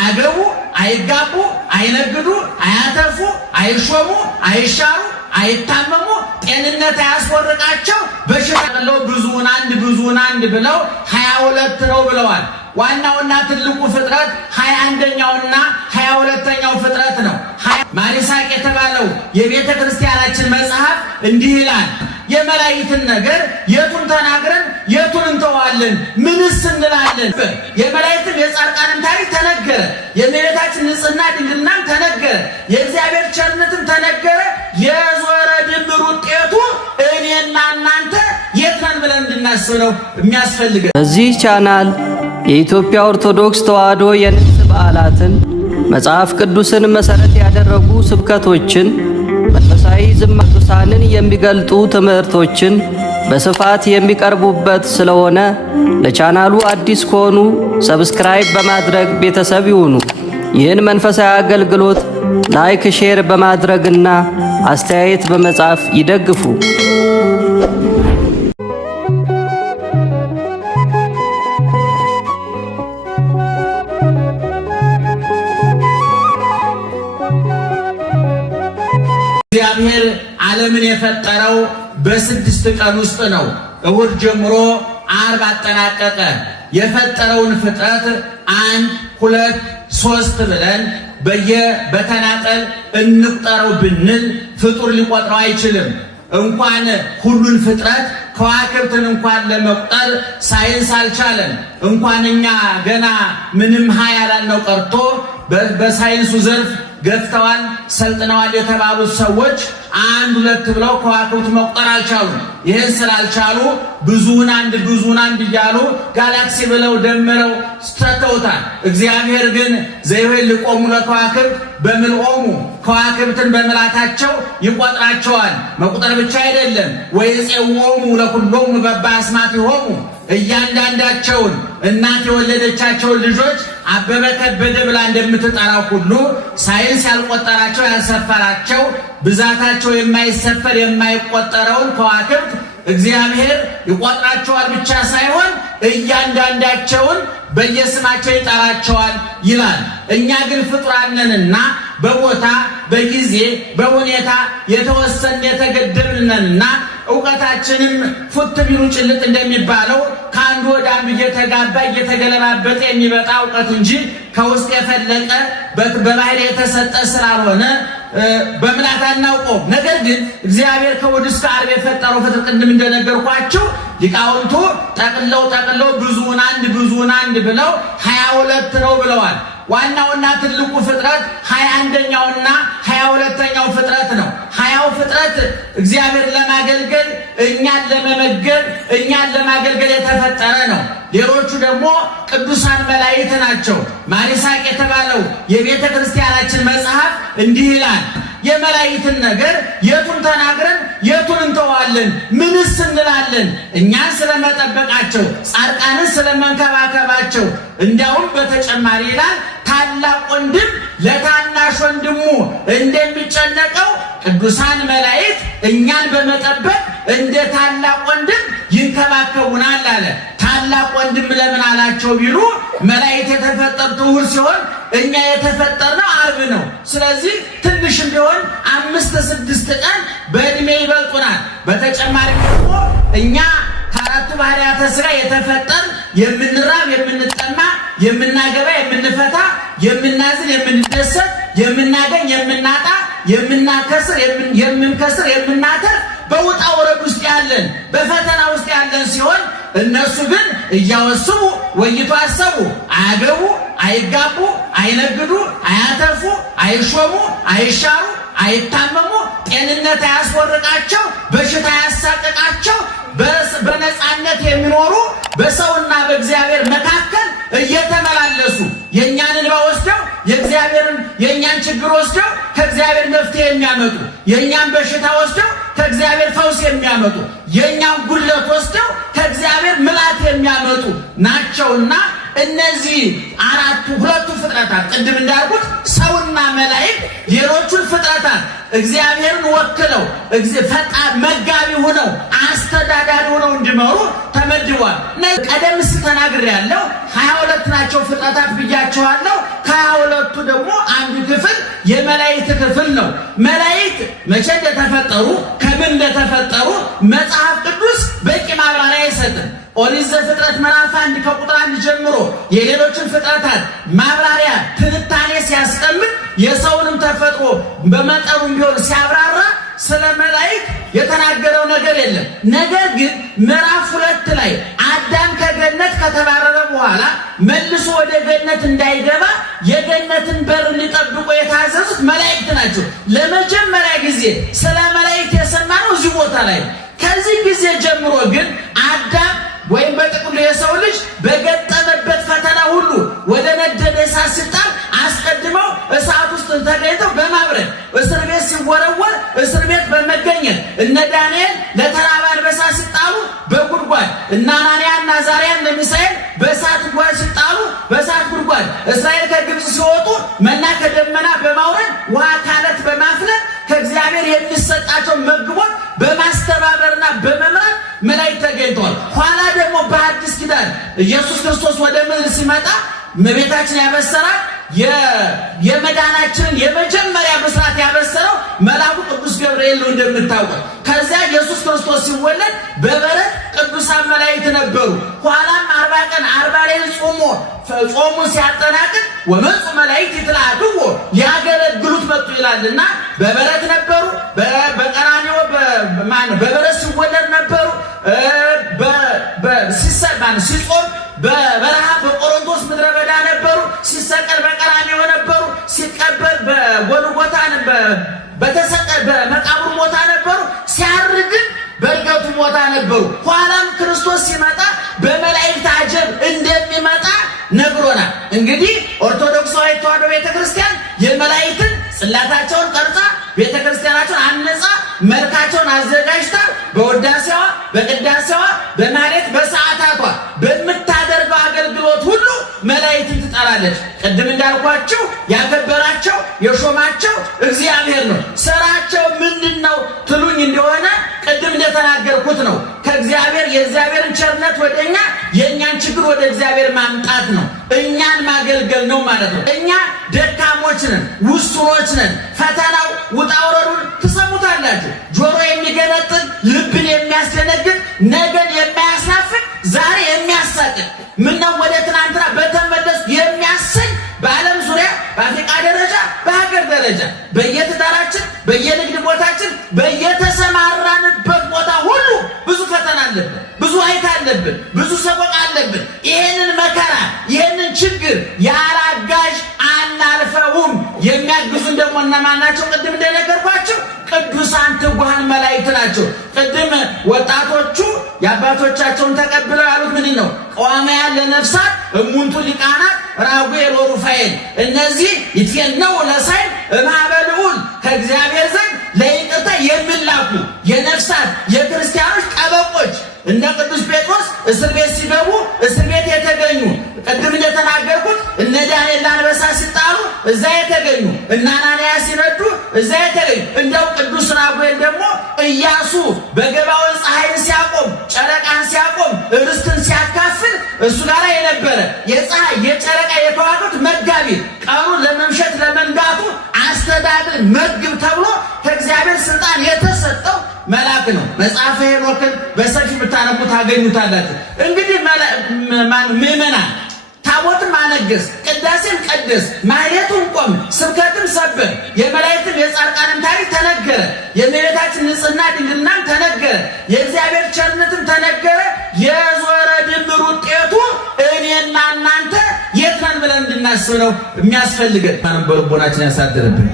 አያገቡ አይጋቡ አይነግዱ አያተርፉ አይሾሙ አይሻሩ አይታመሙ ጤንነት አያስወርቃቸው በሽታ ነው ብዙውን አንድ ብለው 22 ነው ብለዋል። ዋናውና ትልቁ ፍጥረት 21ኛውና 22ኛው ፍጥረት ነው። ማሪሳቅ የተባለው የቤተ ክርስቲያናችን መጽሐፍ እንዲህ ይላል። የመላእክትን ነገር የቱን ተናግረን የቱን እንተዋለን? ምንስ እንላለን? የመላእክትን የጻድቃንን ታሪክ ተነገረ። የእመቤታችን ንጽሕና ድንግልናም ተነገረ። የእግዚአብሔር ቸርነትም ተነገረ። የዞረ ድምር ውጤቱ እኔና እናንተ የት ነን ብለን እንድናስብ ነው የሚያስፈልገን። በዚህ ቻናል የኢትዮጵያ ኦርቶዶክስ ተዋሕዶ የንግስ በዓላትን፣ መጽሐፍ ቅዱስን መሠረት ያደረጉ ስብከቶችን፣ መንፈሳዊ ዝማሬዎችን የሚገልጡ ትምህርቶችን በስፋት የሚቀርቡበት ስለሆነ ለቻናሉ አዲስ ከሆኑ ሰብስክራይብ በማድረግ ቤተሰብ ይሁኑ። ይህን መንፈሳዊ አገልግሎት ላይክ፣ ሼር በማድረግና አስተያየት በመጻፍ ይደግፉ። እግዚአብሔር ዓለምን የፈጠረው በ6 ቀን ውስጥ ነው። እሁድ ጀምሮ ዓርብ አጠናቀቀ። የፈጠረውን ፍጥረት 1 2 3 ብለን በተናጠል እንቁጠረው ብንል ፍጡር ሊቆጥረው አይችልም። እንኳን ሁሉን ፍጥረት ከዋክብትን እንኳን ለመቁጠር ሳይንስ አልቻለም። እንኳን እኛ ገና ምንም ያላልነው ቀርቶ በሳይንሱ ዘርፍ ገፍተዋል ሰልጥነዋል የተባሉት ሰዎች 1 2 ብለው ከዋክብት መቁጠር አልቻሉም። ይህን ስላልቻሉ ብዙውን አንድ እያሉ ጋላክሲ ብለው ደምረው ስተውታል። እግዚአብሔር ግን ዘይቤልቆሙ ለከዋክብት በምልኦሙ ከዋክብትን በምላታቸው ይቆጥራቸዋል። መቁጠር ብቻ አይደለም፣ ወይጼዎሙ ለኩሎሙ በበአስማቲሆሙ እያንዳንዳቸውን እናት የወለደቻቸውን ልጆች አበበ ከበደ ብላ እንደምትጠራው ሁሉ ሳይንስ ያልቆጠራቸው ያልሰፈራቸው ብዛታቸው የማይሰፈር የማይቆጠረውን ከዋክብት እግዚአብሔር ይቆጥራቸዋል ብቻ ሳይሆን እያንዳንዳቸውን በየስማቸው ይጠራቸዋል ይላል። እኛ ግን ፍጡራን ነንና በቦታ በጊዜ በሁኔታ የተወሰነ የተገደብን ነንና ዕውቀታችንም ፉት ቢሉ ጭልጥ እንደሚባለው ከአንዱ ወደ አንዱ እየተጋባ እየተገለባበጠ የሚመጣ ዕውቀት እንጂ ከውስጥ የፈለቀ በባህሪ የተሰጠ ስላልሆነ በምላታ አናውቀውም። ነገር ግን እግዚአብሔር ከእሑድ እስከ ዓርብ የፈጠረው ፍጥረት ቅድም እንደነገርኳችሁ ሊቃውንቱ ጠቅለው ብዙውን አንድ ብለው 22 ነው ብለዋል። ዋናውና ትልቁ ፍጥረት 21ኛውና 22ኛው ፍጥረት ነው። 20ው ፍጥረት እግዚአብሔር ለማገልገል እኛን ለመመገብ እኛን ለማገልገል የተፈጠረ ነው። ሌሎቹ ደግሞ ቅዱሳን መላእክት ናቸው። ማሪሳቅ የተባለው የቤተ ክርስቲያናችን መጽሐፍ እንዲህ ይላል። የመላእክትን ነገር የቱን ተናግረን የቱን እንተዋለን? ምንስ እንላለን? እኛን ስለመጠበቃቸው ጻድቃንን ስለመንከባከባቸው እንዲያውም በተጨማሪ ይላል ታላቅ ወንድም ለታናሽ ወንድሙ እንደሚጨነቀው ቅዱሳን መላእክት እኛን በመጠበቅ እንደ ታላቅ ወንድም ይንከባከቡናል አለ። ታላቅ ወንድም ለምን አላቸው ቢሉ መላእክት የተፈጠሩት እሑድ ሲሆን እኛ የተፈጠርነው ዓርብ ነው። ስለዚህ ትንሽም ቢሆን 5-6 ቀን በእድሜ ይበልጡናል። በተጨማሪ ደግሞ እኛ ከአራቱ ባህሪያተ ሥጋ የተፈጠር የምንራብ የምንጠማ የምናገባ የምንፈታ የምናዝን የምንደሰት የምናገኝ የምናጣ የምንከስር የምናተርፍ በውጣ ወረድ ውስጥ ያለን በፈተና ውስጥ ያለን ሲሆን እነሱ ግን እያወስቡ ወይቶ አሰቡ አያገቡ አይጋቡ አይነግዱ አያተርፉ አይሾሙ አይሻሩ አይታመሙ ጤንነት አያስወርቃቸው በሽታ ያሳቀቃቸው በነፃነት የሚኖሩ በሰውና በእግዚአብሔር መካከል እየተመላለሱ የኛን እንባ ወስደው የኛን ችግር ወስደው ከእግዚአብሔር መፍትሄ የሚያመጡ የኛን በሽታ ወስደው ከእግዚአብሔር ፈውስ የሚያመጡ የኛን ጉድለት ወስደው ከእግዚአብሔር ምላት የሚያመጡ ናቸውና እነዚህ ሁለቱ ፍጥረታት ቅድም እንዳልኩት ሰውና መላእክት ሌሎቹን ፍጥረታት እግዚአብሔርን ወክለው ፈጣሪ መጋቢ ሆነው አስተዳዳሪ ሆነው እንዲመሩ ተመድቧል። ቀደም ሲል ተናግሬያለሁ። 22 ናቸው ፍጥረታት ብያቸዋለሁ። የመላእክት ክፍል ነው። መላእክት መቼ እንደተፈጠሩ ከምን እንደተፈጠሩ መጽሐፍ ቅዱስ በቂ ማብራሪያ አይሰጥም። ኦሪት ዘፍጥረት ምዕራፍ 1 ከቁጥር 1 ጀምሮ የሌሎችን ፍጥረታት ማብራሪያ ትንታኔ ሲያስቀምጥ የሰውንም ተፈጥሮ በመጠኑም ቢሆን ሲያብራራ ስለ መላእክት የተናገረው ነገር የለም። ነገር ግን ምዕራፍ 2 ላይ አዳም ከገነት ከተባረረ በኋላ መልሶ ወደ ገነት እንዳይገባ የገነትን በር ሊጠብቁ የታዘዙት መላእክት ናቸው። ለመጀመሪያ ጊዜ ስለ መላእክት የሰማነው እዚህ ቦታ ላይ። ከዚህ ጊዜ ጀምሮ ግን አዳም ወይም በጥቅሉ የሰው ልጅ በገጠመበት ፈተና ሁሉ ወደ ነደደ እሳት ሲጣል አስቀድመው እሳት ውስጥ ተገኝተው በማብረድ እስር ቤት ሲወረወር እስር ቤት በመገኘት እነ ዳንኤል ለተራበ አንበሳ ሲጣሉ በጉድጓድ እነ አናንያ እና አዛርያ እነ ሚሳኤል በእሳት ጉድጓድ ሲጣሉ በእሳት ጉድጓድ እስራኤል ከግብፅ ሲወጡ መና ከደመና በማውረድ ውሃ ከዓለት በማፍለቅ ከእግዚአብሔር የሚሰጣቸው መግቦት በማስተባበርና በመምራት መላእክት ተገኝተዋል። ኋላ ደግሞ በአዲስ ኪዳን ኢየሱስ ክርስቶስ ወደ ምድር ሲመጣ እመቤታችን ያበሰራት የመዳናችንን የመጀመሪያ ብስራት ያበሰረው መልአኩ ቅዱስ ገብርኤል ነው እንደምታውቁት። ከዚያ ኢየሱስ ክርስቶስ ሲወለድ በበረት ቅዱሳን መላእክት ነበሩ። ኋላም 40 ቀን 40 ሌሊት ጾሙ ሲያጠናቅቅ ወመፁ መላእክት ይትለአክዎ ሊያገለግሉት መጡ ይላልና በበረት ነበሩ። በቀራንዮ በበረት ሲወለድ ነበሩ። ሲጾም በበረሃ በቆሮንቶስ ምድረ በዳ ነበሩ። ሲሰቀል በቀራንዮ ነበሩ። ሲቀበር በጎልጎታ በተሰቀል በመቃብሩ ቦታ ነበሩ። ሲያርግም በእርገቱ ቦታ ነበሩ። ኋላም ክርስቶስ ሲመጣ በመላእክት አጀብ እንደሚመጣ ነግሮናል። እንግዲህ ኦርቶዶክሳዊት ተዋሕዶ ቤተክርስቲያን የመላእክትን ጽላታቸውን ቀርጻ ቤተክርስቲያናቸውን አነጻ መልካቸውን አዘጋጅታ በውዳሴዋ በቅዳሴዋ በማህሌት በሰዓታቷ በምታደርገው አገልግሎት ሁሉ መላእክትን ትጠራለች። ቅድም እንዳልኳቸው ያከበራቸው የሾማቸው እግዚአብሔር ነው። ስራቸው ምንድነው ትሉኝ እንደሆነ ቅድም እንደተናገርኩት ነው። ከእግዚአብሔር የእግዚአብሔርን ቸርነት ወደኛ የእኛን ችግር ወደ እግዚአብሔር ማምጣት ነው። እኛን ማገልገል ነው ማለት ነው። እኛ ደካሞች ነን፣ ውስኖች ነን። ፈተናው ውጣ ውረዱን ትሰሙታላችሁ። ጆሮ የሚገነጥል ልብን የሚያስደነግጥ ነገን የማያሳፍቅ ዛሬ የሚያሳቅቅ ምነው ወደ ትናንትና በተመለስ የሚያሰኝ በዓለም ዙሪያ በአፍሪካ ደረጃ በሀገር ደረጃ በየትዳራችን በየንግድ ቦታችን በየተሰማራንበት ቦታ ሁሉ ብዙ ፈተና አለብን፣ ብዙ አይት አለብን፣ ብዙ ሰቆቃ አለብን። ይሄንን መከራ ይሄንን ችግር ያለ አጋዥ አናልፈውም። የሚያግዙን ደግሞ እነማን ናቸው? ቅድም እንደነገርኳቸው ቅዱሳን ትጉሃን መላእክት ናቸው። ቅድም ወጣቶቹ የአባቶቻቸውን ተቀብለው ያሉት ምንድን ነው? ቀዋማያን ለነፍሳት እሙንቱ ሊቃናት ራጉኤል ወሩፋኤል። እነዚህ ይትፌነው ለሳይል እምኀበ ልዑል ከእግዚአብሔር ዘንድ ለይቅርታ የሚላኩ የነፍሳት የክርስቲያኖች ጠበቆች እነ ቅዱስ ጴጥሮስ እስር ቤት ሲገቡ እስር ቤት የተገኙ ቅድም እንደተናገርኩት እነ ዳንኤል አንበሳ ሲጣሉ እዛ የተገኙ እነ አናንያ ሲነዱ እዛ የተገኙ እንደው ቅዱስ ራጉኤል ደግሞ ኢያሱ በገባዖን ፀሐይን ሲያቆም ጨረቃን ሲያቆም ርስትን ሲያካፍል እሱ ጋር የነበረ የፀሐይ የጨረቃ የከዋክብት መጋቢ ቀኑ ለመምሸት ለመንጋቱ አስተዳድር መግብ ተብሎ ከእግዚአብሔር ስልጣን የተሰጠው መልአክ ነው። መጽሐፈ ሄኖክን በሰፊ ብታነቡ ታገኙታላችሁ። እንግዲህ ምእመናን ታቦትን ማነገስ፣ ቅዳሴን ቀደስ፣ ማህሌቱን ቆም፣ ስብከትን ሰበክ፣ የመላእክትን የጻድቃንን ታሪክ ተነገረ፣ የእመቤታችን ንጽሕና ድንግልናን ተነገረ፣ የእግዚአብሔር ቸርነትን ተነገረ። የዞረ ድምር ውጤቱ እኔና እናንተ የት ነን ብለን እንድናስብ ነው የሚያስፈልገን። በልቦናችን ያሳድርብን።